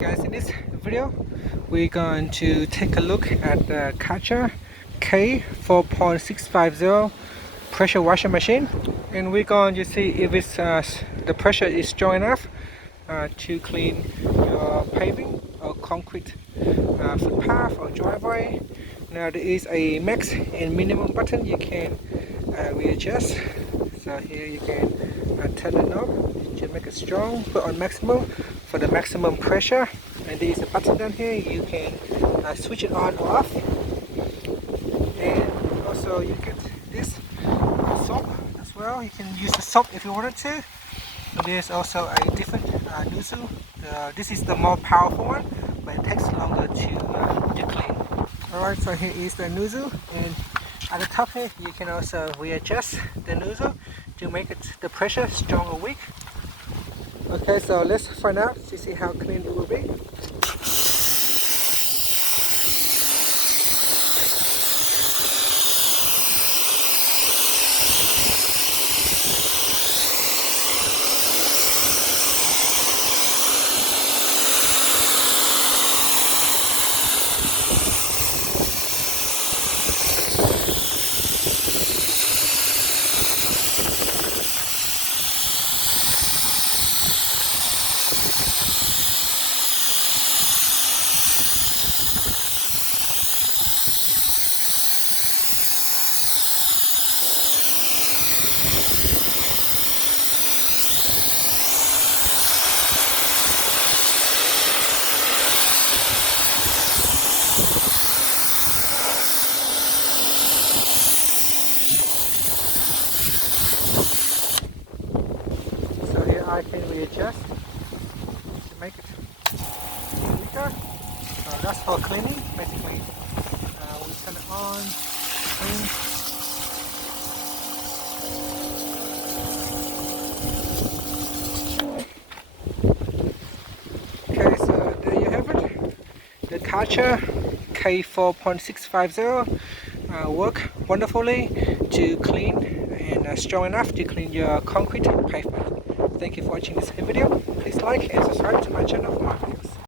Guys, in this video we're going to take a look at the Karcher K4.650 pressure washer machine, and we're going to see if it's the pressure is strong enough to clean your paving or concrete footpath or driveway. Now there is a max and minimum button you can readjust. So here you can turn the knob to make it strong, put on maximum for the maximum pressure, and there is a button down here you can switch it on or off. And also you get this soap as well. You can use the soap if you wanted to. There's also a different nozzle. This is the more powerful one, but it takes longer to clean. Alright, so here is the nozzle, and at the top here you can also readjust the nozzle to make it the pressure strong or weak. Okay, so let's find out to see how clean it will be. So here I can readjust to make it weaker. That's for cleaning, basically. We turn it on to clean. Okay, so there you have it. The Karcher K4.650 work wonderfully to clean and strong enough to clean your concrete pavement. Thank you for watching this video. Please like and subscribe to my channel for more videos.